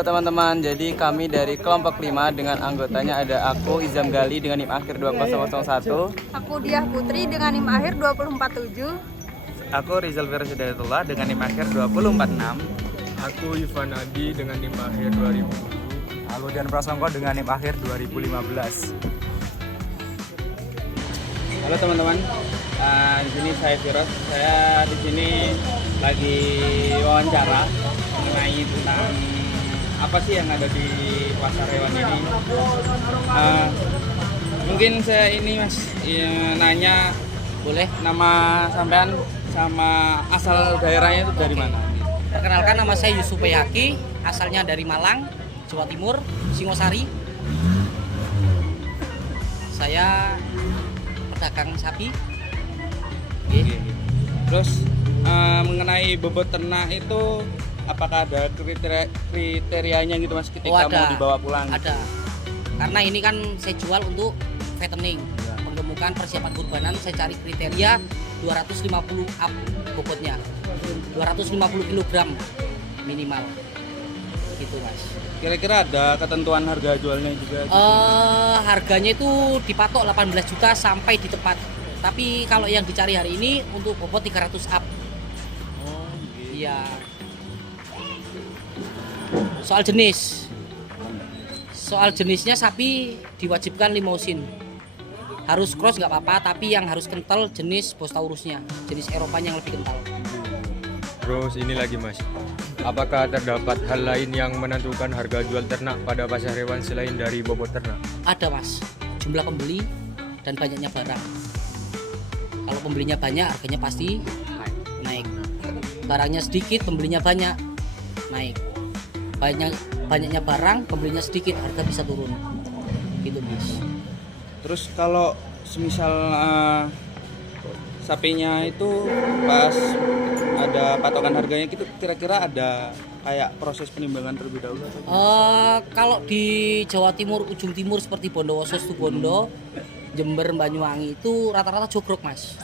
Halo teman-teman, jadi kami dari kelompok 5 dengan anggotanya ada aku Izam Gali dengan NIM akhir 2001. Aku Diah Putri dengan NIM akhir 2047. Aku Rizal Firdaus Hidayatullah dengan NIM akhir 2046. Aku Ivan Adi dengan NIM akhir 2007. Aku Dian Prasongko dengan NIM akhir 2015. Halo teman-teman, di sini saya Firoz. Saya di sini lagi wawancara mengenai tentang apa sih yang ada di pasar hewan ini. Mungkin saya ini Mas nanya, boleh nama sampean sama asal daerahnya itu dari mana? Perkenalkan, nama saya Yusuf Bayhaki, asalnya dari Malang, Jawa Timur, Singosari. Saya pedagang sapi. Oke. Terus mengenai bobot ternak itu apakah ada kriterianya gitu Mas ketika mau dibawa pulang? Ada. Karena ini kan saya jual untuk fattening, penggemukan persiapan kurbanan. Saya cari kriteria 250 up bobotnya, 250 kg minimal, gitu Mas. Kira-kira ada ketentuan harga jualnya juga? Harganya itu dipatok 18 juta sampai di tempat. Tapi kalau yang dicari hari ini untuk bobot 300 up. Oh, gitu. Iya. Soal jenisnya sapi diwajibkan limousin. Harus cross nggak apa-apa, tapi yang harus kental jenis Bos Taurusnya, jenis Eropa yang lebih kental. Terus ini lagi Mas, apakah terdapat hal lain yang menentukan harga jual ternak pada pasar hewan selain dari bobot ternak? Ada Mas, jumlah pembeli dan banyaknya barang. Kalau pembelinya banyak, harganya pasti naik. Barangnya sedikit, pembelinya banyak, naik. Banyaknya barang, pembelinya sedikit, harga bisa turun. Gitu Mas. Terus kalau semisal sapinya itu pas ada patokan harganya gitu, kira-kira ada kayak proses penimbangan terlebih dahulu? Kalau di Jawa Timur, ujung timur seperti Bondowoso, Situbondo, Jember, Banyuwangi itu rata-rata jogrok Mas.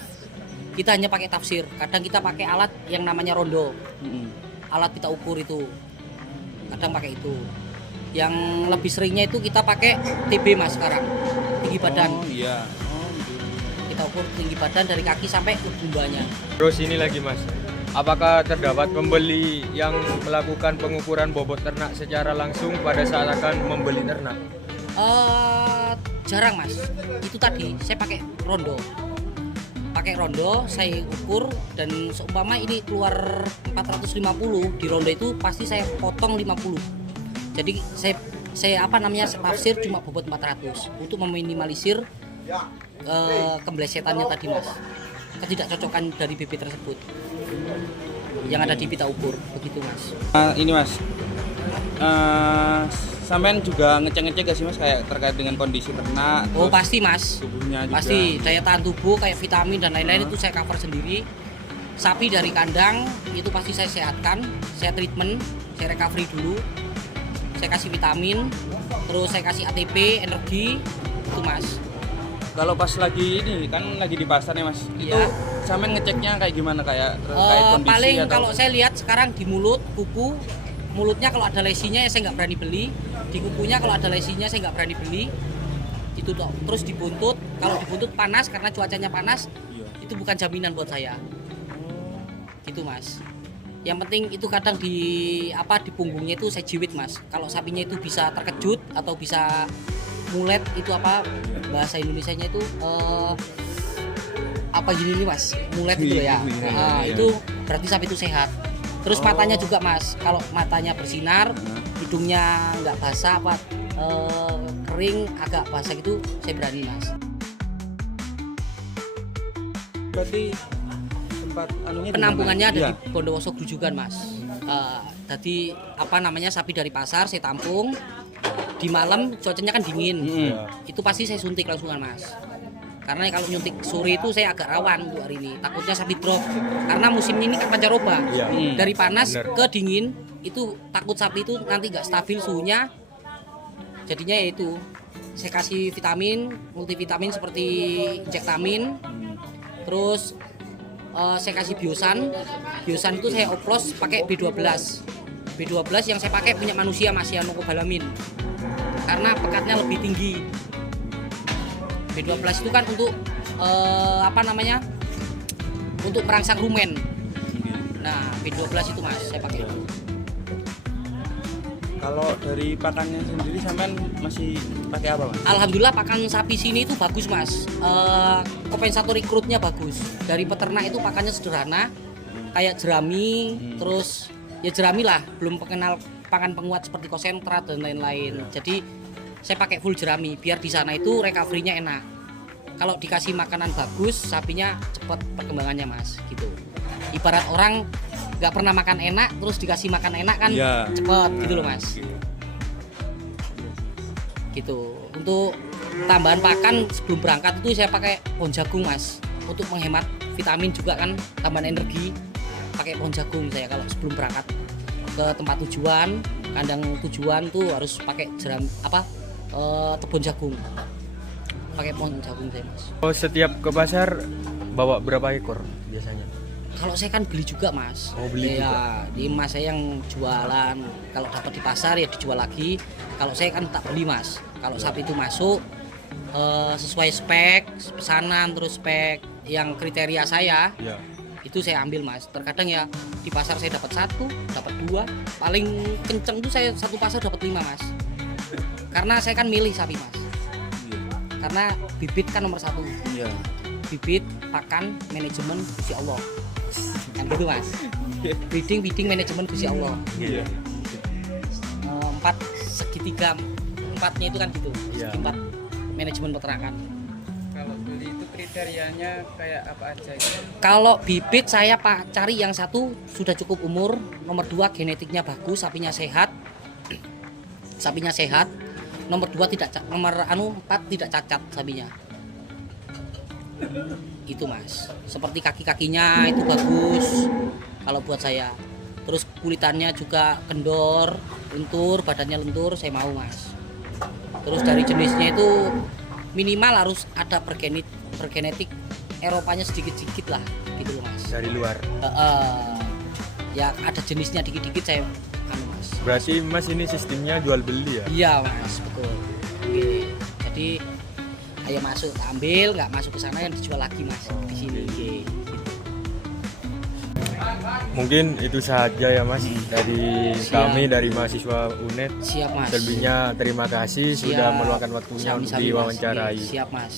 Kita hanya pakai tafsir. Kadang kita pakai alat yang namanya rondo, alat kita ukur itu. Kadang pakai itu. Yang lebih seringnya itu kita pakai TB Mas sekarang, tinggi badan. Oh iya. Kita ukur tinggi badan dari kaki sampai ke bumbanya. Terus ini lagi Mas, apakah terdapat pembeli yang melakukan pengukuran bobot ternak secara langsung pada saat akan membeli ternak? Jarang Mas. Itu tadi saya pakai rondo. Saya ukur, dan seumpama ini keluar 450, di rondo itu pasti saya potong 50. Jadi saya tafsir cuma bobot 400 untuk meminimalisir kemblesetannya tadi Mas. Ketidakcocokan dari bibit tersebut yang ada di pita ukur, begitu Mas. Ini Mas, sampean juga ngecek gak sih Mas kayak terkait dengan kondisi ternak? Oh pasti Mas, tubuhnya juga. pasti daya tahan tubuh kayak vitamin dan lain-lain itu saya cover sendiri. Sapi dari kandang itu pasti saya sehatkan, saya treatment, saya recovery dulu, saya kasih vitamin, terus saya kasih ATP, energi, itu Mas. Kalau pas lagi ini kan lagi di pasar nih Mas, itu Iya. sampean ngeceknya kayak gimana, kayak terkait kondisi Paling atau? kalau saya lihat sekarang di mulut, kuku, mulutnya kalau ada lesinya ya saya nggak berani beli, di kukunya kalau ada lesinya saya nggak berani beli, itu toh. Terus di buntut, kalau di buntut panas karena cuacanya panas, itu bukan jaminan buat saya, gitu Mas. Yang penting itu kadang di punggungnya itu saya jiwit Mas. Kalau sapinya itu bisa terkejut atau bisa mulet, itu bahasa Indonesianya itu gini nih Mas, mulet gitu ya. Itu berarti sapi itu sehat. Terus matanya juga Mas, kalau matanya bersinar, hidungnya nggak basah kering agak basah gitu, saya berani Mas. Berarti tempat anunya Penampungannya ada di di Bondowoso Grujugan Mas. Jadi sapi dari pasar saya tampung. Di malam cuacanya kan dingin, itu pasti saya suntik langsungan Mas. Karena kalau nyuntik sore itu saya agak rawan untuk hari ini, takutnya sapi drop. Karena musim ini kan pancaroba, dari panas ke dingin, itu takut sapi itu nanti nggak stabil suhunya. Jadinya ya itu, saya kasih vitamin, multivitamin seperti injektamin, terus saya kasih biosan itu saya oplos pakai B12. B12 yang saya pakai punya manusia Mas, Cyanocobalamin. Karena pekatnya lebih tinggi. B12 itu kan untuk untuk merangsang rumen. Nah, B12 itu Mas saya pakai. Kalau dari pakannya sendiri sampean masih pakai apa, Mas? Alhamdulillah pakan sapi sini itu bagus Mas. Kompensator rekrutnya bagus. Dari peternak itu pakannya sederhana, kayak jerami, terus ya jerami lah, belum kenal pakan penguat seperti konsentrat dan lain-lain. Jadi saya pakai full jerami biar di sana itu recovery-nya enak. Kalau dikasih makanan bagus, sapinya cepat perkembangannya Mas, gitu. Ibarat orang nggak pernah makan enak, terus dikasih makan enak kan cepet gitu loh Mas. Gitu. Untuk tambahan pakan sebelum berangkat itu saya pakai pohon jagung Mas, untuk menghemat vitamin juga kan, tambahan energi. Pakai pohon jagung saya kalau sebelum berangkat ke tempat tujuan, kandang tujuan tuh harus pakai tebon jagung. Pakai pohon jagung saya Mas. Oh, setiap ke pasar bawa berapa ekor biasanya? Kalau saya kan beli juga Mas. Oh, beli ya, di Mas saya yang jualan. Kalau dapat di pasar ya dijual lagi. Kalau saya kan tak beli Mas. Kalau sapi itu masuk sesuai spek pesanan, terus spek yang kriteria saya, itu saya ambil Mas. Terkadang ya di pasar saya dapat 1, dapat 2, paling kenceng tuh saya satu pasar dapat 5 Mas. Karena saya kan milih sapi Mas. Karena bibit kan nomor 1. Iya. Bibit, pakan, manajemen, Gusti Allah. Yang gitu Mas. Breeding, manajemen, Gusti Allah. Iya. 4 segitiga, 4-nya itu kan gitu. Iya. Segi 4 manajemen peternakan. Kalau beli itu kriterianya kayak apa aja gitu? Kalau bibit saya cari yang 1 sudah cukup umur, nomor 2 genetiknya bagus, sapinya sehat. Nomor 4 tidak cacat sapinya. Itu Mas. Seperti kaki-kakinya itu bagus kalau buat saya. Terus kulitannya juga kendor, lentur, badannya lentur, saya mau Mas. Terus dari jenisnya itu minimal harus ada bergenetik Eropanya sedikit-sedikit lah gitu loh Mas. Dari luar. Ya ada jenisnya dikit-dikit saya Mas. Berarti Mas ini sistemnya jual beli ya? Iya Mas, betul. Oke. Jadi ayo masuk, ambil, nggak masuk ke sana yang dijual lagi Mas di sini. Oke. Mungkin itu saja ya Mas dari kami dari mahasiswa UNED. Siap Mas. Selebihnya terima kasih sudah meluangkan waktunya untuk Sami-sami, Mas. diwawancarai. Siap Mas.